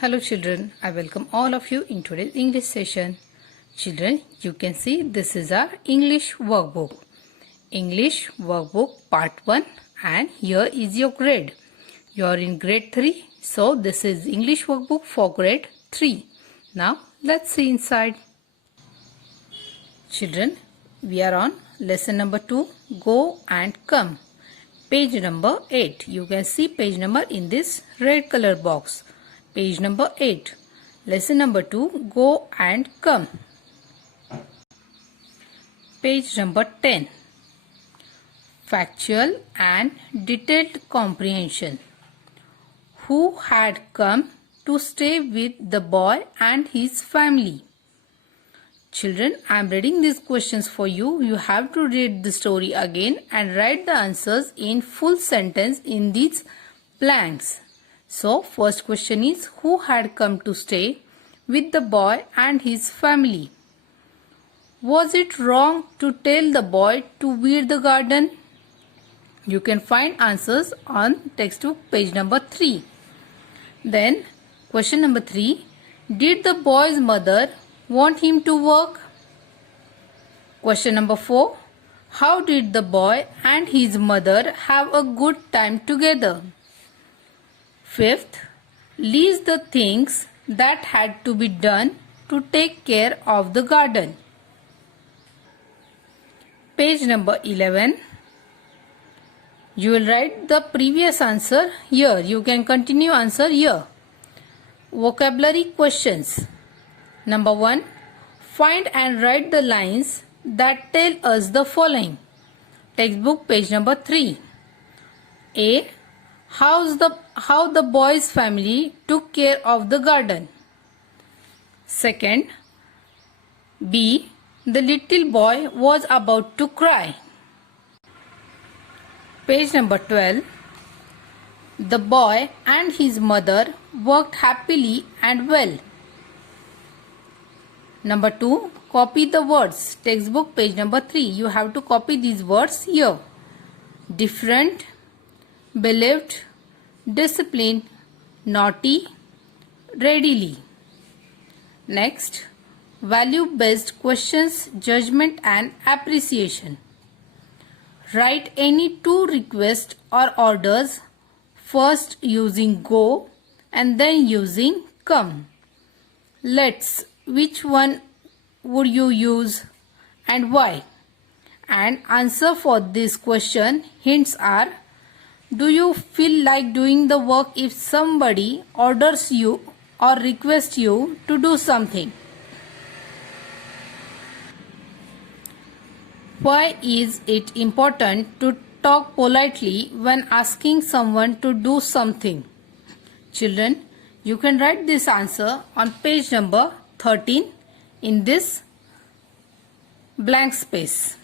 Hello children, I welcome all of you in today's English session. Children, you can see this is our English workbook. English workbook part 1 and here is your grade. You are in grade 3, so this is English workbook for grade 3. Now let's see inside. Children, we are on lesson number 2, Go and Come. Page number 8. You can see page number in this red color box. Page number 8. Lesson number 2, Go and Come. Page number 10. Factual and detailed comprehension. Who had come to stay with the boy and his family? Children, I am reading these questions for you. You have to read the story again and write the answers in full sentence in these blanks. So, first question is, who had come to stay with the boy and his family? Was it wrong to tell the boy to weed the garden? You can find answers on textbook page number 3. Then, question number 3, did the boy's mother want him to work? Question number 4, how did the boy and his mother have a good time together? Fifth, list the things that had to be done to take care of the garden. Page number 11. You will write the previous answer here. You can continue answer here. Vocabulary questions. Number 1. Find and write the lines that tell us the following. Textbook page number 3. A. How the boy's family took care of the garden. Second, B. The little boy was about to cry. Page number 12. The boy and his mother worked happily and well. Number 2. Copy the words. Textbook page number 3. You have to copy these words here. Different, believed, disciplined, naughty, readily. Next, value-based questions, judgment and appreciation. Write any two requests or orders, first using go and then using come. Let's, which one would you use and why? And answer for this question. Hints are, do you feel like doing the work if somebody orders you or requests you to do something? Why is it important to talk politely when asking someone to do something? Children, you can write this answer on page number 13 in this blank space.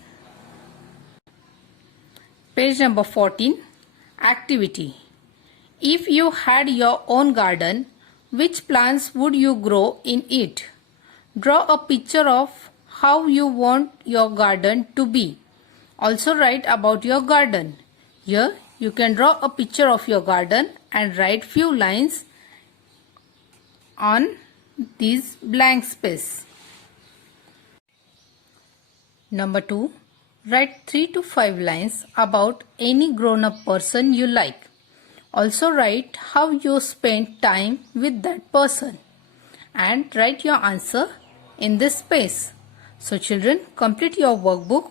Page number 14. Activity. If you had your own garden, which plants would you grow in it? Draw a picture of how you want your garden to be. Also write about your garden. Here you can draw a picture of your garden and write few lines on this blank space. Number 2. Write 3 to 5 lines about any grown-up person you like. Also write how you spent time with that person. And write your answer in this space. So children, complete your workbook.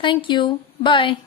Thank you. Bye.